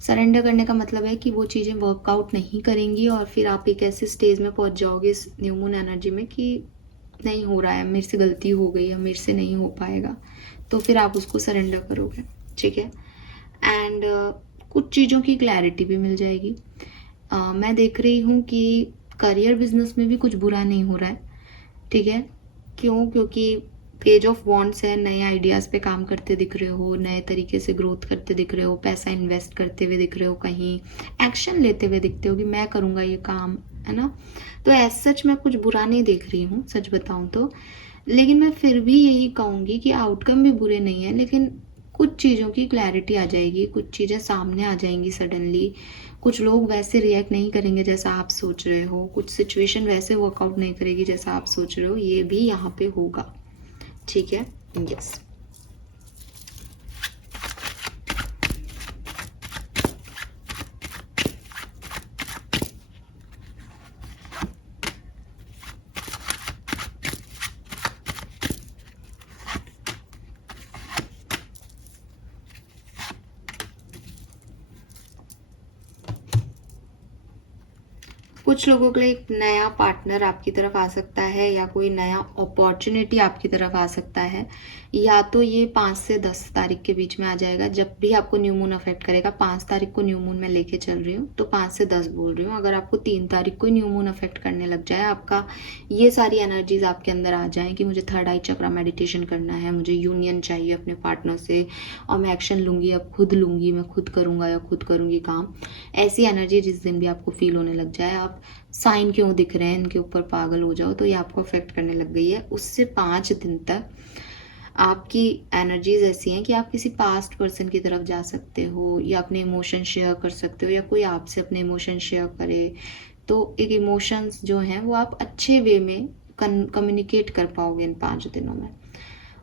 सरेंडर करने का मतलब है कि वो चीज़ें वर्कआउट नहीं करेंगी और फिर आप एक ऐसे स्टेज में पहुंच जाओगे इस न्यू मून एनर्जी में कि नहीं हो रहा है, मेरे से गलती हो गई या मेरे से नहीं हो पाएगा, तो फिर आप उसको सरेंडर करोगे, ठीक है। एंड कुछ चीज़ों की क्लैरिटी भी मिल जाएगी। मैं देख रही हूँ कि करियर बिजनेस में भी कुछ बुरा नहीं हो रहा है, ठीक है। क्यों? क्योंकि पेज ऑफ वॉन्ड्स है, नए आइडियाज़ पे काम करते दिख रहे हो, नए तरीके से ग्रोथ करते दिख रहे हो, पैसा इन्वेस्ट करते हुए दिख रहे हो, कहीं एक्शन लेते हुए दिखते हो कि मैं करूँगा ये काम, है ना। तो एज सच मैं कुछ बुरा नहीं देख रही हूँ, सच बताऊँ तो। लेकिन मैं फिर भी यही कहूँगी कि आउटकम भी बुरे नहीं है, लेकिन कुछ चीज़ों की क्लैरिटी आ जाएगी, कुछ चीज़ें सामने आ जाएंगी सडनली, कुछ लोग वैसे रिएक्ट नहीं करेंगे जैसा आप सोच रहे हो, कुछ सिचुएशन वैसे वर्कआउट नहीं करेगी जैसा आप सोच रहे हो, ये भी यहाँ पे होगा, ठीक है। यस, कुछ लोगों के लिए एक नया पार्टनर आपकी तरफ आ सकता है या कोई नया अपॉर्चुनिटी आपकी तरफ आ सकता है, या तो ये 5 से 10 तारीख के बीच में आ जाएगा, जब भी आपको न्यू मून अफेक्ट करेगा। 5 तारीख को न्यू मून में लेके चल रही हूँ, तो 5 से 10 बोल रही हूँ। अगर आपको 3 तारीख को न्यू मून अफेक्ट करने लग जाए, आपका ये सारी एनर्जीज आपके अंदर आ जाए कि मुझे थर्ड आई चक्रा मेडिटेशन करना है, मुझे यूनियन चाहिए अपने पार्टनर से, और मैं एक्शन लूंगी, अब खुद लूंगी, मैं खुद करूंगा या खुद करूंगी काम, ऐसी एनर्जी जिस दिन भी आपको फील होने लग जाए, आप साइन क्यों दिख रहे हैं इनके ऊपर पागल हो जाओ, तो ये आपको अफेक्ट करने लग गई है। उससे 5 दिन तक आपकी एनर्जीज ऐसी हैं कि आप किसी पास्ट पर्सन की तरफ जा सकते हो या अपने इमोशन शेयर कर सकते हो या कोई आपसे अपने इमोशन शेयर करे, तो एक इमोशंस जो हैं वो आप अच्छे वे में कम्युनिकेट कर पाओगे इन 5 दिनों में।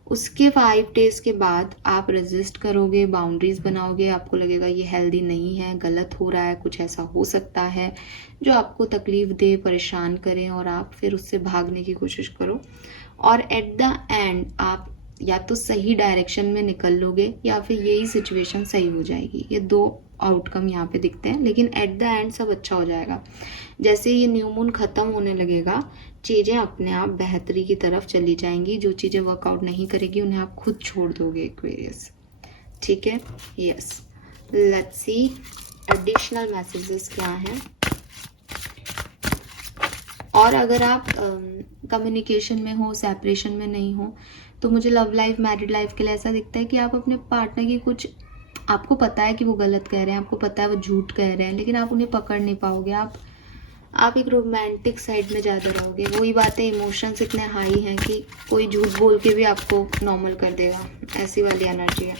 उसके 5 डेज के बाद आप रेजिस्ट करोगे, बाउंड्रीज बनाओगे, आपको लगेगा ये हेल्दी नहीं है, गलत हो रहा है, कुछ ऐसा हो सकता है जो आपको तकलीफ दे, परेशान करें, और आप फिर उससे भागने की कोशिश करो। और एट द एंड आप या तो सही डायरेक्शन में निकल लोगे या फिर यही सिचुएशन सही हो जाएगी। ये 2 आउटकम यहाँ पे दिखते हैं, लेकिन एट द एंड सब अच्छा हो जाएगा। जैसे ये न्यू मून खत्म होने लगेगा, चीज़ें अपने आप बेहतरी की तरफ चली जाएंगी। जो चीज़ें वर्कआउट नहीं करेगी उन्हें आप खुद छोड़ दोगे एक्वेरियस, ठीक है। Yes, let's see additional messages क्या हैं। और अगर आप कम्युनिकेशन में हो, सेपरेशन में नहीं हो, तो मुझे लव लाइफ, मैरिड लाइफ के लिए ऐसा दिखता है कि आप अपने पार्टनर की कुछ, आपको पता है कि वो गलत कह रहे हैं, आपको पता है वो झूठ कह रहे हैं, लेकिन आप उन्हें पकड़ नहीं पाओगे। आप एक रोमांटिक साइड में ज़्यादा रहोगे। वही बात है, इमोशंस इतने हाई हैं कि कोई झूठ बोल के भी आपको नॉर्मल कर देगा, ऐसी वाली एनर्जी है।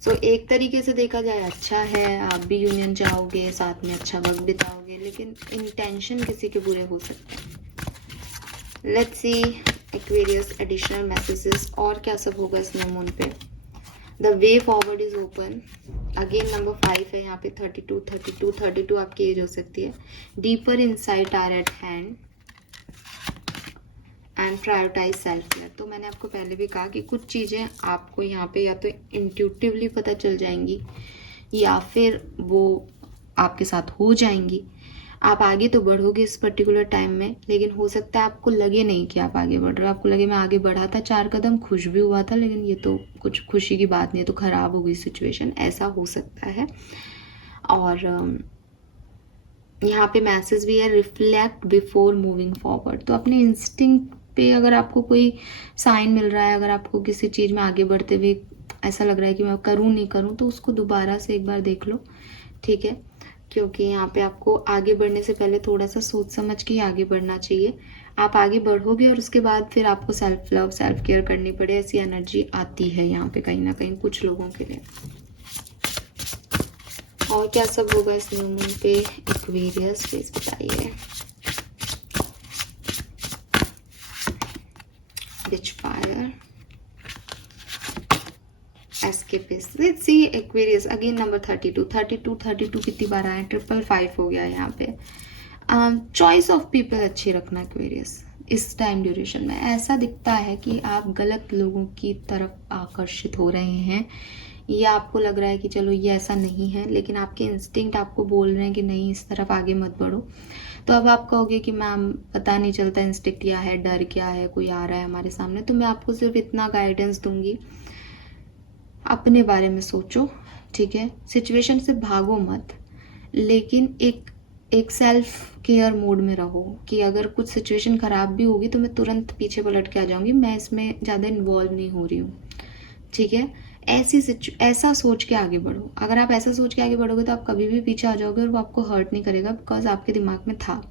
सो एक तरीके से देखा जाए अच्छा है, आप भी यूनियन चाहोगे, साथ में अच्छा वक्त बिताओगे, लेकिन इंटेंशन किसी के बुरे हो सकते हैं। Let's see Aquarius additional messages और क्या सब होगा इस न्यू मून पे। The way forward is open. Again number 5 है यहाँ पे, 32 आपकी एज हो सकती है। Deeper insight are at hand and prioritise self care. तो मैंने आपको पहले भी कहा कि कुछ चीज़ें आपको यहाँ पे या तो इंट्यूटिवली पता चल जाएंगी या फिर वो आपके साथ हो जाएंगी। आप आगे तो बढ़ोगे इस पर्टिकुलर टाइम में, लेकिन हो सकता है आपको लगे नहीं कि आप आगे बढ़ रहे हो। आपको लगे मैं आगे बढ़ा था 4 कदम, खुश भी हुआ था, लेकिन ये तो कुछ खुशी की बात नहीं है, तो ख़राब हो गई सिचुएशन, ऐसा हो सकता है। और यहाँ पे मैसेज भी है, रिफ्लेक्ट बिफोर मूविंग फॉरवर्ड। तो अपने इंस्टिंक्ट पे अगर आपको कोई साइन मिल रहा है, अगर आपको किसी चीज़ में आगे बढ़ते हुए ऐसा लग रहा है कि मैं करूँ नहीं करूँ, तो उसको दोबारा से एक बार देख लो, ठीक है। क्योंकि यहाँ पे आपको आगे बढ़ने से पहले थोड़ा सा सोच समझ के ही आगे बढ़ना चाहिए। आप आगे बढ़ोगे और उसके बाद फिर आपको सेल्फ लव सेल्फ केयर करनी पड़े, ऐसी एनर्जी आती है यहाँ पे कहीं ना कहीं कुछ लोगों के लिए। और क्या सब होगा इस न्यू मून पे एक्वेरियस, प्लीज बताइए। Witch fire, escapist. Let's see Aquarius again number 32 कितनी बार आया, 555 हो गया यहाँ पे। चॉइस ऑफ पीपल अच्छी रखना एक्वेरियस इस टाइम ड्यूरेशन में। ऐसा दिखता है कि आप गलत लोगों की तरफ आकर्षित हो रहे हैं, या आपको लग रहा है कि चलो ये ऐसा नहीं है, लेकिन आपके इंस्टिंक्ट आपको बोल रहे हैं कि नहीं इस तरफ आगे मत बढ़ो। तो अब आप कहोगे कि मैम पता नहीं चलता इंस्टिंक्ट क्या है, डर क्या है, कोई आ रहा है हमारे सामने। तो मैं आपको सिर्फ इतना गाइडेंस दूंगी, अपने बारे में सोचो, ठीक है। सिचुएशन से भागो मत, लेकिन एक सेल्फ केयर मोड में रहो कि अगर कुछ सिचुएशन ख़राब भी होगी तो मैं तुरंत पीछे पलट के आ जाऊंगी, मैं इसमें ज़्यादा इन्वॉल्व नहीं हो रही हूँ, ठीक है। ऐसा सोच के आगे बढ़ो। अगर आप ऐसा सोच के आगे बढ़ोगे तो आप कभी भी पीछे आ जाओगे और वो आपको हर्ट नहीं करेगा, बिकॉज आपके दिमाग में था।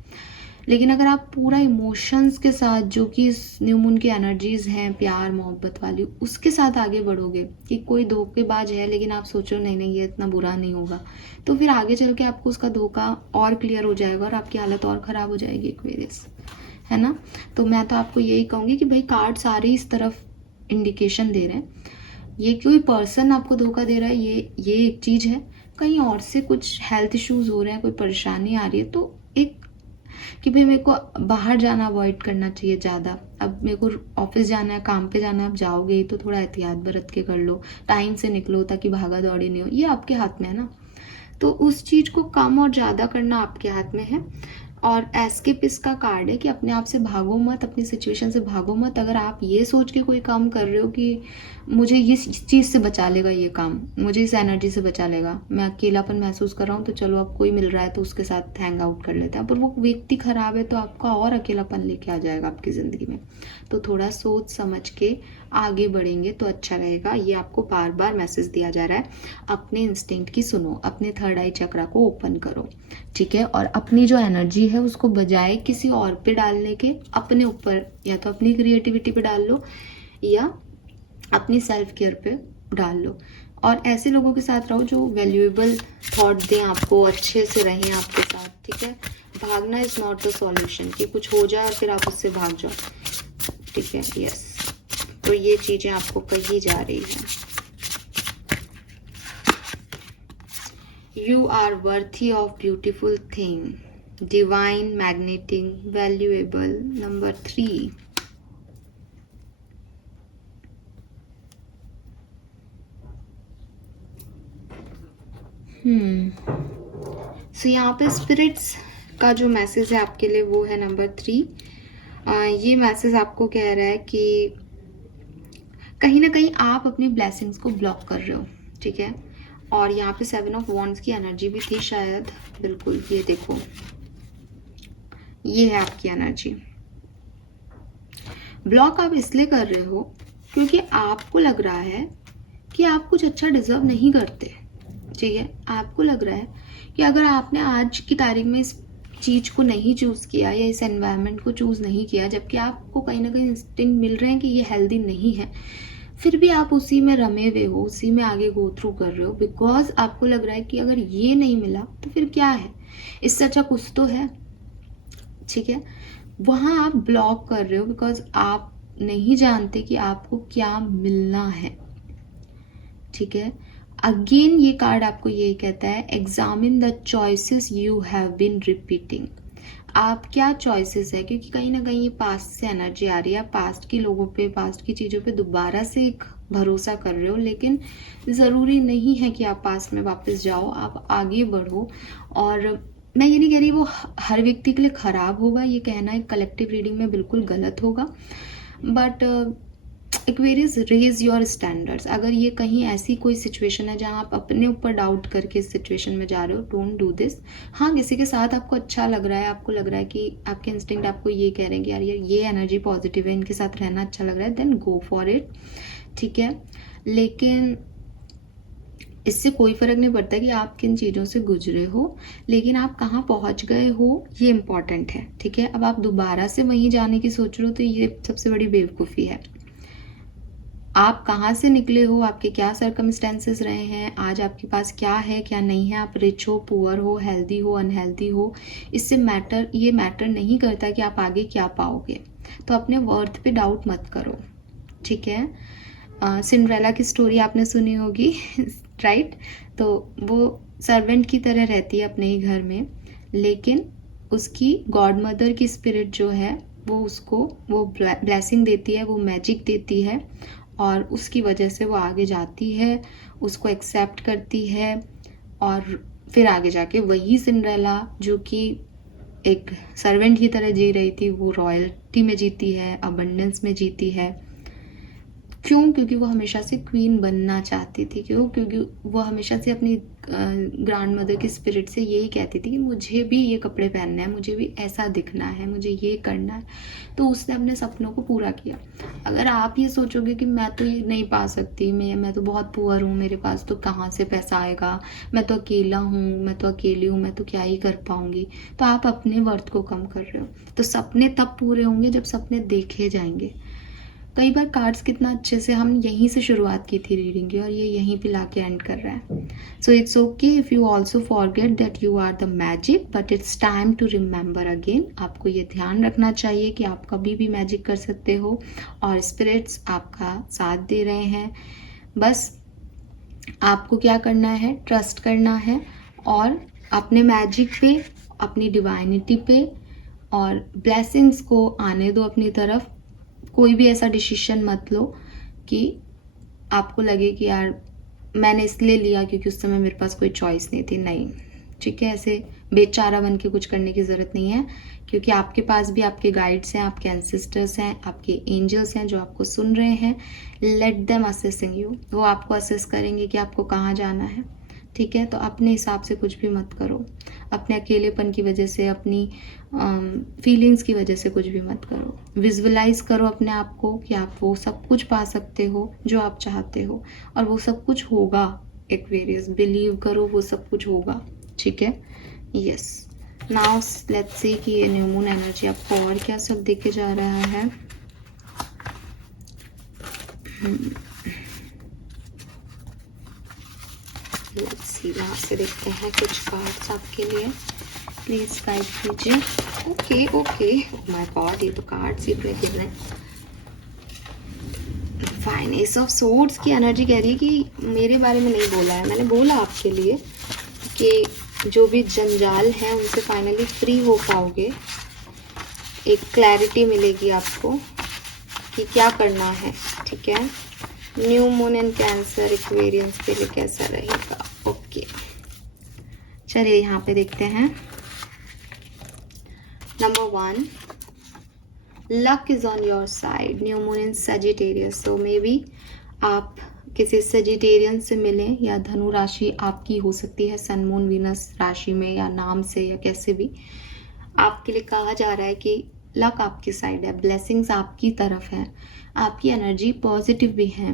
लेकिन अगर आप पूरा इमोशंस के साथ, जो कि इस न्यू मून की एनर्जीज हैं प्यार मोहब्बत वाली, उसके साथ आगे बढ़ोगे कि कोई धोखेबाज है लेकिन आप सोचो नहीं नहीं ये इतना बुरा नहीं होगा, तो फिर आगे चल के आपको उसका धोखा और क्लियर हो जाएगा और आपकी हालत और ख़राब हो जाएगी एक्वेरियस, है ना। तो मैं तो आपको यही कहूँगी कि भाई कार्ड सारे इस तरफ इंडिकेशन दे रहे हैं। ये कोई पर्सन आपको धोखा दे रहा है, ये एक चीज़ है। कहीं और से कुछ हेल्थ इश्यूज हो रहे हैं, कोई परेशानी आ रही है, तो एक कि भाई मेरे को बाहर जाना अवॉइड करना चाहिए ज़्यादा। अब मेरे को ऑफिस जाना है, काम पे जाना है, अब जाओगे ही तो थोड़ा एहतियात बरत के कर लो, टाइम से निकलो ताकि भागा दौड़ी नहीं हो। ये आपके हाथ में है ना, तो उस चीज़ को कम और ज़्यादा करना आपके हाथ में है। और एस्केपिस्ट का कार्ड है कि अपने आप से भागो मत, अपनी सिचुएशन से भागो मत। अगर आप ये सोच के कोई काम कर रहे हो कि मुझे इस चीज़ से बचा लेगा, ये काम मुझे इस एनर्जी से बचा लेगा, मैं अकेलापन महसूस कर रहा हूँ तो चलो अब कोई मिल रहा है तो उसके साथ हैंग आउट कर लेते हैं, पर वो व्यक्ति खराब है तो आपका और अकेलापन लेके आ जाएगा आपकी ज़िंदगी में। तो थोड़ा सोच समझ के आगे बढ़ेंगे तो अच्छा रहेगा। ये आपको बार बार मैसेज दिया जा रहा है, अपने इंस्टिंक्ट की सुनो, अपने थर्ड आई चक्रा को ओपन करो, ठीक है। और अपनी जो एनर्जी है उसको बजाय किसी और पे डालने के, अपने ऊपर या तो अपनी क्रिएटिविटी पे डाल लो या अपनी सेल्फ केयर पे डाल लो। और ऐसे लोगों के साथ रहो जो वैल्यूएबल थॉट दें आपको, अच्छे से रहें आपके साथ, ठीक है। भागना इज नॉट द सॉल्यूशन कि कुछ हो जाए और फिर आप उससे भाग जाओ, ठीक है। यस, तो ये चीजें आपको कही जा रही है। You are worthy of beautiful thing, divine, magnetic, valuable. Number 3, so यहाँ पे स्पिरिट्स का जो मैसेज है आपके लिए वो है नंबर 3। ये मैसेज आपको कह रहा है कि कहीं ना कहीं आप अपनी ब्लेसिंग्स को ब्लॉक कर रहे हो, ठीक है। और यहाँ पे 7 ऑफ वॉन्ड्स की एनर्जी भी थी शायद, बिल्कुल, ये देखो, ये है आपकी एनर्जी। ब्लॉक आप इसलिए कर रहे हो क्योंकि आपको लग रहा है कि आप कुछ अच्छा डिजर्व नहीं करते, ठीक है। आपको लग रहा है कि अगर आपने आज की तारीख में इस चीज़ को नहीं चूज़ किया या इस एनवायरनमेंट को चूज़ नहीं किया, जबकि आपको कहीं ना कहीं इंस्टिंक्ट मिल रहे हैं कि ये हेल्दी नहीं है, फिर भी आप उसी में रमे हुए हो, उसी में आगे गो थ्रू कर रहे हो, बिकॉज आपको लग रहा है कि अगर ये नहीं मिला तो फिर क्या है, इससे अच्छा कुछ तो है, ठीक है। वहाँ आप ब्लॉक कर रहे हो बिकॉज आप नहीं जानते कि आपको क्या मिलना है, ठीक है। अगेन ये कार्ड आपको यही कहता है, examine the choices you have been repeating. आप क्या चॉइसेस है, क्योंकि कहीं ना कहीं ये पास्ट से एनर्जी आ रही है, आप पास्ट के लोगों पे, पास्ट की चीज़ों पे दोबारा से एक भरोसा कर रहे हो, लेकिन ज़रूरी नहीं है कि आप पास्ट में वापस जाओ, आप आगे बढ़ो। और मैं ये नहीं कह रही वो हर व्यक्ति के लिए ख़राब होगा, ये कहना एक कलेक्टिव रीडिंग में बिल्कुल गलत होगा, but Aquarius raise your standards. अगर ये कहीं ऐसी कोई सिचुएशन है जहाँ आप अपने ऊपर डाउट करके इस सिचुएशन में जा रहे हो, डोंट डू दिस। हाँ, किसी के साथ आपको अच्छा लग रहा है, आपको लग रहा है कि आपके इंस्टिंक्ट आपको ये कह रहे हैं कि यार ये एनर्जी पॉजिटिव है, इनके साथ रहना अच्छा लग रहा है, देन गो फॉर इट, ठीक है। लेकिन इससे कोई फ़र्क नहीं पड़ता कि आप किन चीज़ों से गुजरे हो, लेकिन आप कहाँ पहुँच गए हो ये इम्पॉर्टेंट है, ठीक है। अब आप दोबारा से वहीं जाने की सोच रहे हो तो ये सबसे बड़ी बेवकूफ़ी है। आप कहाँ से निकले हो, आपके क्या सर्कमस्टेंसेस रहे हैं, आज आपके पास क्या है क्या नहीं है, आप रिच हो पुअर हो, हेल्दी हो अनहेल्दी हो, इससे ये मैटर नहीं करता कि आप आगे क्या पाओगे। तो अपने वर्थ पे डाउट मत करो, ठीक है। सिंड्रेला की स्टोरी आपने सुनी होगी राइट। तो वो सर्वेंट की तरह रहती है अपने ही घर में, लेकिन उसकी गॉड मदर की स्पिरिट जो है वो उसको वो ब्लेसिंग देती है, वो मैजिक देती है, और उसकी वजह से वो आगे जाती है, उसको एक्सेप्ट करती है, और फिर आगे जाके वही सिंड्रेला जो कि एक सर्वेंट की तरह जी रही थी, वो रॉयल्टी में जीती है, अबंडेंस में जीती है। क्यों? क्योंकि वो हमेशा से क्वीन बनना चाहती थी। क्यों? क्योंकि वो हमेशा से अपनी ग्रैंड मदर की स्पिरिट से यही कहती थी कि मुझे भी ये कपड़े पहनना है, मुझे भी ऐसा दिखना है, मुझे ये करना है। तो उसने अपने सपनों को पूरा किया। अगर आप ये सोचोगे कि मैं तो ये नहीं पा सकती, मैं तो बहुत पुअर हूँ, मेरे पास तो कहाँ से पैसा आएगा, मैं तो अकेला हूँ, मैं तो अकेली हूँ, मैं तो क्या ही कर पाऊँगी, तो आप अपने वर्थ को कम कर रहे हो। तो सपने तब पूरे होंगे जब सपने देखे जाएंगे। कई बार कार्ड्स कितना अच्छे से, हम यहीं से शुरुआत की थी रीडिंग की और ये यहीं पे लाके एंड कर रहा है। So it's okay if you also forget that you are the magic, but it's time to remember again. आपको ये ध्यान रखना चाहिए कि आप कभी भी मैजिक कर सकते हो और स्पिरिट्स आपका साथ दे रहे हैं। बस आपको क्या करना है, ट्रस्ट करना है और अपने मैजिक पे, अपनी डिवाइनिटी पे, और ब्लेसिंग्स को आने दो अपनी तरफ। कोई भी ऐसा डिसीजन मत लो कि आपको लगे कि यार मैंने इसलिए लिया क्योंकि उस समय मेरे पास कोई चॉइस नहीं थी। नहीं, ठीक है, ऐसे बेचारा बन के कुछ करने की ज़रूरत नहीं है, क्योंकि आपके पास भी आपके गाइड्स हैं, आपके एंसेस्टर्स हैं, आपके एंजल्स हैं जो आपको सुन रहे हैं। Let them assessing you. वो आपको असेस करेंगे कि आपको कहाँ जाना है, ठीक है। तो अपने हिसाब से कुछ भी मत करो, अपने अकेलेपन की वजह से, अपनी फीलिंग्स की वजह से कुछ भी मत करो। विजुअलाइज करो अपने आप को कि आप वो सब कुछ पा सकते हो जो आप चाहते हो, और वो सब कुछ होगा। एक्वेरियस, बिलीव करो वो सब कुछ होगा, ठीक है। यस, नाउ लेट्स सी कि ये न्यू मून एनर्जी आपको और क्या सब देके जा रहा है। लेट्स सी, वहाँ से देखते हैं कुछ कार्ड्स आपके लिए, प्लीज गाइड कीजिए। ओके ओके, माय गॉड, ये तो कार्ड्स ही गिर रहे हैं। फाइन, एस ऑफ सोर्ड्स की एनर्जी कह रही है कि मेरे बारे में नहीं बोला है, मैंने बोला आपके लिए कि जो भी जंजाल है उनसे फाइनली फ्री हो पाओगे। एक क्लैरिटी मिलेगी आपको कि क्या करना है, ठीक है। New moon and cancer Aquarians के लिए कैसा रहेगा। ओके, चलिए यहाँ पे देखते हैं। Number 1, luck is on your side. New moon in Sagittarius, so may be आप किसी सजिटेरियन से मिलें, या धनु राशि आपकी हो सकती है सन मून वीनस राशि में, या नाम से, या कैसे भी। आपके लिए कहा जा रहा है कि लक आपकी साइड है, ब्लेसिंग्स आपकी तरफ है, आपकी एनर्जी पॉजिटिव भी है,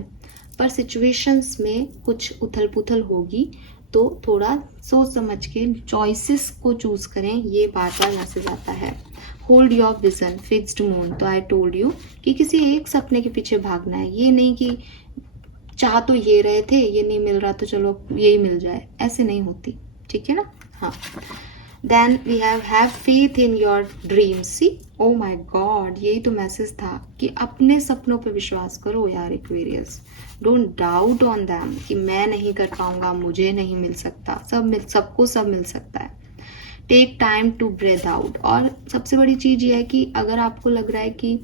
पर सिचुएशंस में कुछ उथल पुथल होगी, तो थोड़ा सोच समझ के चॉइसेस को चूज करें। ये बार बार मैसेज आता है। Hold your vision, fixed moon. तो आई टोल्ड यू कि किसी एक सपने के पीछे भागना है, ये नहीं कि चाह तो ये रहे थे, ये नहीं मिल रहा तो चलो यही मिल जाए, ऐसे नहीं होती, ठीक है ना। हाँ, then we have faith in your dreams. See, oh my God, यही तो मैसेज था कि अपने सपनों पे विश्वास करो यार Aquarius. Don't doubt on them कि मैं नहीं कर पाऊंगा, मुझे नहीं मिल सकता। सबको सब मिल सकता है। Take time to breathe out. और सबसे बड़ी चीज़ ये है कि अगर आपको लग रहा है कि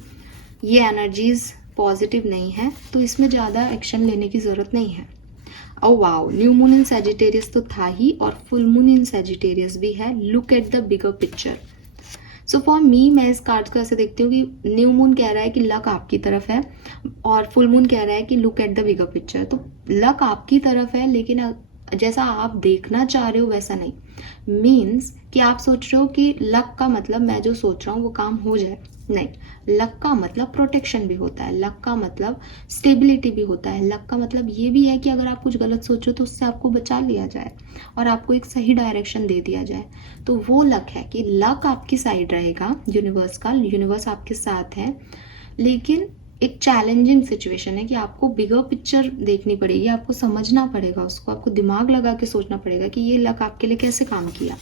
ये एनर्जीज पॉजिटिव नहीं है तो इसमें ज़्यादा एक्शन लेने की ज़रूरत नहीं है। Oh wow, new moon in Sagittarius तो था ही और फुल मून इन सैजिटेरियस भी है। Look at the bigger picture. So for me, मैं इस कार्ड को ऐसे देखती हूँ कि न्यू मून कह रहा है कि लक आपकी तरफ है और फुल मून कह रहा है कि look at the bigger picture. तो लक आपकी तरफ है, लेकिन जैसा आप देखना चाह रहे हो वैसा नहीं। मीन्स कि आप सोच रहे हो कि लक का मतलब मैं जो सोच रहा हूँ वो काम हो जाए, नहीं। लक का मतलब प्रोटेक्शन भी होता है, लक का मतलब स्टेबिलिटी भी होता है, लक का मतलब ये भी है कि अगर आप कुछ गलत सोचो तो उससे आपको बचा लिया जाए और आपको एक सही डायरेक्शन दे दिया जाए। तो वो लक है कि लक आपकी साइड रहेगा, यूनिवर्स का, यूनिवर्स आपके साथ है। लेकिन एक चैलेंजिंग सिचुएशन है कि आपको बिगर पिक्चर देखनी पड़ेगी, आपको समझना पड़ेगा उसको, आपको दिमाग लगा के सोचना पड़ेगा कि ये लक आपके लिए कैसे काम किया।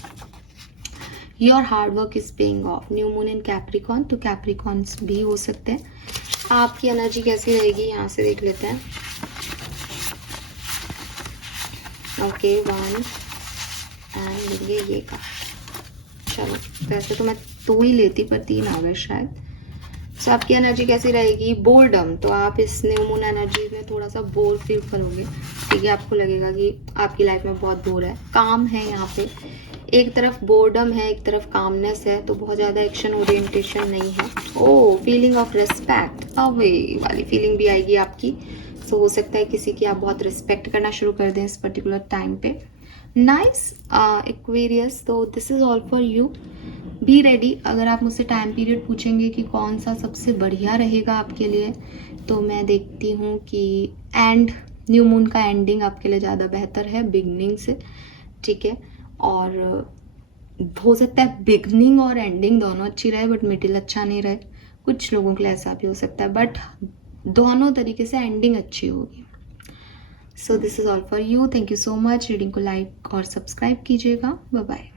Your hard work is paying off. New moon in Capricorn, तो कैप्रिकॉन्स भी हो सकते हैं। आपकी एनर्जी कैसी रहेगी यहाँ से देख लेते हैं। ओके, 1 एंड ये का, चलो वैसे तो मैं 2 ही लेती पर 3 आ गए शायद। सो आपकी एनर्जी कैसी रहेगी? बोर्डम। तो आप इस न्यू मून एनर्जी में थोड़ा सा बोर फील करोगे, ठीक है। आपको लगेगा कि आपकी लाइफ में बहुत बोर है। काम है यहाँ पे, एक तरफ बोर्डम है, एक तरफ कामनेस है, तो बहुत ज़्यादा एक्शन ओरिएंटेशन नहीं है। ओ, फीलिंग ऑफ रिस्पेक्ट, अवे वाली फीलिंग भी आएगी आपकी। सो हो सकता है किसी की आप बहुत रिस्पेक्ट करना शुरू कर दें इस पर्टिकुलर टाइम पे। नाइस एक्वेरियस, तो this is all for you. Be ready. अगर आप मुझसे टाइम पीरियड पूछेंगे कि कौन सा सबसे बढ़िया रहेगा आपके लिए, तो मैं देखती हूँ कि न्यू मून का एंडिंग आपके लिए ज़्यादा बेहतर है बिगनिंग से, ठीक है। और हो सकता है बिगनिंग और एंडिंग दोनों अच्छी रहे बट मिडिल अच्छा नहीं रहे। कुछ लोगों के लिए ऐसा भी हो सकता है, बट दोनों तरीके से एंडिंग अच्छी होगी। So this is all for you. Thank you so much. Reading को लाइक और सब्सक्राइब कीजिएगा। Bye bye.